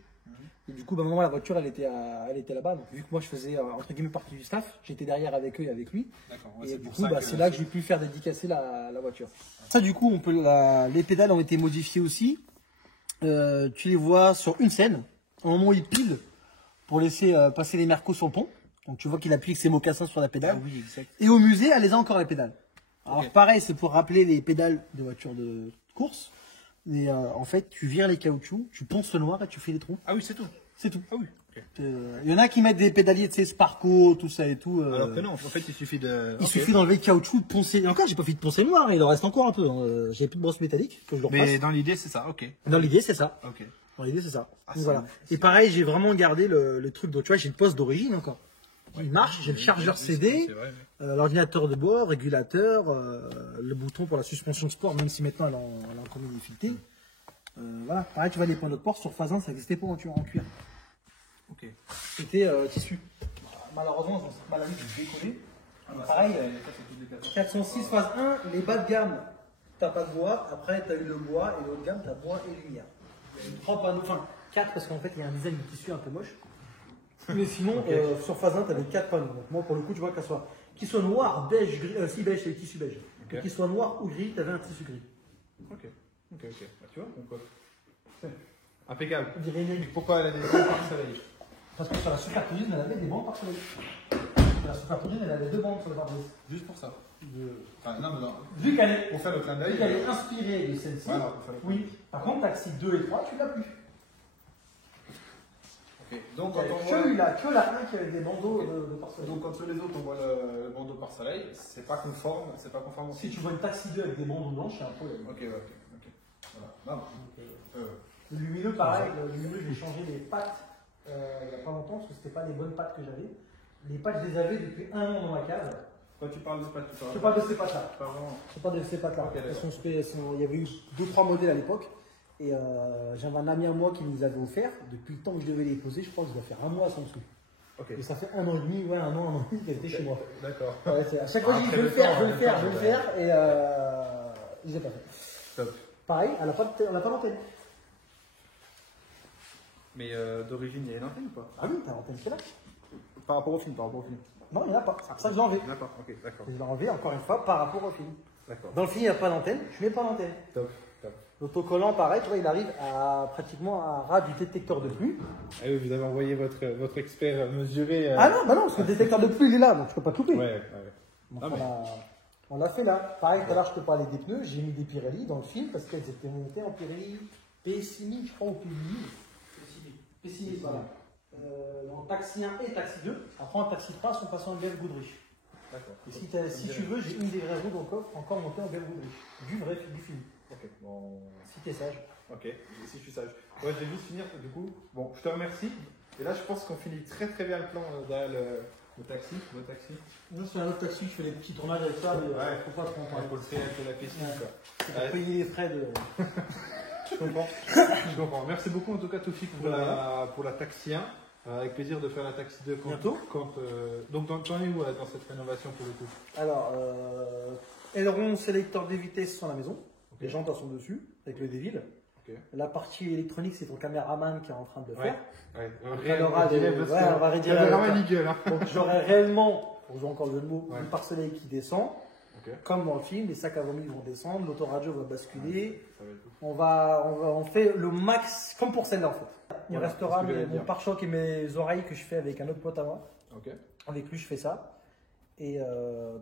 Et du coup, bah, moment, la voiture, elle était là-bas. Donc, vu que moi, je faisais, entre guillemets, partie du staff, j'étais derrière avec eux et avec lui. Ouais, et du coup, bah, c'est là que j'ai pu faire dédicacer la voiture. Ça, du coup, les pédales ont été modifiées aussi. Tu les vois sur une scène. Au moment où il pile pour laisser passer les mercos sur le pont. Donc, tu vois qu'il appuie avec ses mocassins sur la pédale. Ah, oui, exact. Et au musée, elle les a encore, les pédales. Alors, pareil, c'est pour rappeler les pédales de voitures de course. Mais en fait, tu vires les caoutchoucs, tu ponces le noir et tu fais les trous. Ah oui, c'est tout. C'est tout. Ah oui. Il y en a qui mettent des pédaliers, tu sais, Sparco, tout ça et tout. Alors que non, en fait, il suffit de. Il suffit d'enlever le caoutchouc, de poncer. Et encore, j'ai pas fait de poncer le noir, il en reste encore un peu. Hein. J'ai plus de brosse métallique que je le repasse. Mais dans l'idée, c'est ça, ok. Dans l'idée, c'est ça. Ok. Dans l'idée, c'est ça. Ah, donc, voilà. Et pareil, j'ai vraiment gardé le truc. Donc, tu vois, j'ai une poste d'origine encore. Il marche, j'ai le chargeur CD, l'ordinateur de bord, régulateur, le bouton pour la suspension sport, même si maintenant elle a encore une difficulté. Voilà, pareil, tu vois, les points de porte sur phase 1, ça n'existait pas en cuir. Ok. C'était tissu. Malheureusement, dans cette maladie, j'ai décollé. Pareil, 406 phase 1, les bas de gamme, t'as pas de bois. Après, t'as eu le bois, et le haut de gamme, t'as bois et lumière. 3 panneaux, enfin 4 parce qu'en fait, il y a un design de tissu un peu moche. Mais sinon, sur phase 1, tu avais 4 panneaux. Donc, moi, pour le coup, tu vois qu'il soit noir, beige, gris, si beige, c'est le tissu beige. Okay. Qu'il soit noir ou gris, tu avais un tissu gris. Ok. Bah, tu vois, donc, impeccable. On dirait une... Pourquoi elle a des bandes par soleil? Parce que sur la Super Tourisme, elle avait des bandes par soleil. La Super Tourisme, elle avait 2 bandes sur le pare-brise. Juste pour ça. Enfin, non. Vu qu'elle est, pour faire le clin d'œil. Vu qu'elle est inspirée de celle-ci. Voilà, oui. Par contre, taxi 2 et 3, tu l'as plus. Ok. Donc, Il y quand a on que voit... lui là, que la 1 qui avait des bandeaux de pare-soleil. Donc, quand sur les autres, on voit le bandeau par soleil, c'est pas conforme Si aussi. tu vois une Taxi 2 avec des bandeaux blancs, c'est un problème. Ok. Voilà. Non, Le lumineux, pareil, le lumineux, j'ai changé les pattes il n'y a pas longtemps parce que c'était pas les bonnes pattes que j'avais. Les pattes, je les avais depuis 1 an dans ma cave. quand tu parles de pas, tu parles Je parle de ces pattes-là. pas vraiment. Je parle de ces pattes-là. Ok, d'accord. Il y avait eu 2-3 modèles à l'époque. Et j'avais un ami à moi qui nous avait offert. Depuis le temps que je devais les poser, je crois que je dois faire un mois sans dessous. Ok. Et ça fait 1 an et demi, ouais, 1 an et demi qu'elle était chez moi. D'accord. Ouais, à chaque fois, je dis je vais le faire, je vais le faire, je vais le faire. Et je l'ai pas fait. Top. Pareil, elle n'a pas d'antenne. Mais d'origine, il y a une antenne ou pas? Ah oui, t'as l'antenne qui est là. Par rapport au film. Non, il n'y en a pas. Ça, je l'ai enlevé. D'accord, ok, d'accord. Je l'ai enlevé encore une fois par rapport au film. D'accord. Dans le film, il n'y a pas d'antenne, je mets pas d'antenne. Top. L'autocollant, pareil, tu vois, il arrive à pratiquement à ras du détecteur de pluie. Ah oui, vous avez envoyé votre expert mesurer. Ah non, bah non, parce que le détecteur de pluie, il est là, donc je peux pas te louper. Ouais. Donc Ah, mais- on l'a fait là. Pareil, tout à l'heure, je te parlais des pneus, j'ai mis des Pirelli dans le film parce qu'elles étaient montées en Pirelli P6000, je crois, ou P1000. P6000, voilà. En Taxi 1 et Taxi 2. Après, en Taxi 3, sont passés en Bell Goodrich. D'accord. Et si tu veux, j'ai une des vraies roues dans le coffre encore montée en Bell Goodrich. Du film. Ok, bon. Si t'es sage. Ok, si je suis sage. Ouais, je vais juste finir du coup. Bon, je te remercie. Et là, je pense qu'on finit très bien le plan derrière le taxi. Moi, c'est un autre taxi, je fais des petits tournages avec ça, mais Ouais. faut pas trop en parler. Pour le faire un peu la piscine, Ouais. quoi. C'est pour payer les frais de. Je comprends. Je comprends. Merci beaucoup en tout cas, Toufik, pour la Taxi 1. Avec plaisir de faire la Taxi 2 Bientôt. Donc, t'en es où là, dans cette rénovation pour le coup? Alors, aileron sélecteur des vitesses sur la maison. Les jantes elles sont dessus, avec le déville. Ok. La partie électronique, c'est ton caméraman qui est en train de le faire. Ouais. On aura des- ouais, on va rédiger la la- nickel. Hein. Donc, j'aurai réellement, pour jouer encore le jeu de mots, Ouais. une pare-soleil qui descend. Ok. Comme dans le film, les sacs à vomi vont descendre, l'autoradio va basculer. Ça va être tout. On fait le max, comme pour celle-là en fait. Il Voilà, restera c'est ce que j'allais mon dire. pare-choc et mes oreilles que je fais avec un autre pote à moi. Ok. Avec lui, je fais ça. Et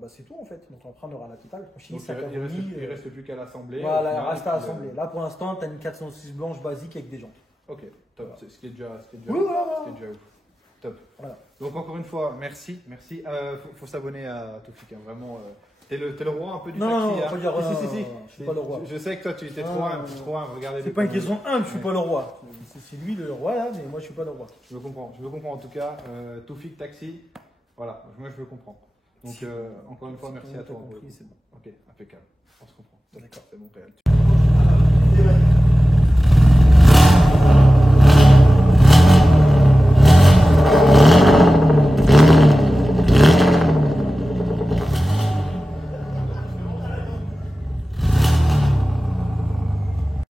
c'est tout en fait. Donc après, on aura la totale. On finit Donc, sac à vomi. il reste plus qu'à l'assembler. Voilà, au il final, reste à puis, assembler. Là pour l'instant, tu as une 406 blanche basique avec des jantes. Ok, top. Voilà. C'est ce qui est déjà ouf. Oui, voilà. Ce qui est déjà ouf. Top. Voilà. Donc encore une fois, merci. Faut s'abonner à Toufik, hein, vraiment. T'es le roi un peu du Non, taxi. non, hein. faut dire, Si. je suis pas le roi. Je sais que toi, tu étais Non, trop un, non, trop un. Regardez. C'est les pas une commentaires. question 1, je suis pas le roi. C'est lui le roi là, mais moi je suis pas le roi. Je veux comprendre en tout cas. Toufik Taxi, voilà, moi je veux comprendre. Donc encore une fois, merci à toi. Compris, c'est bon. Ok, impeccable. On se comprend. D'accord. C'est bon, réel.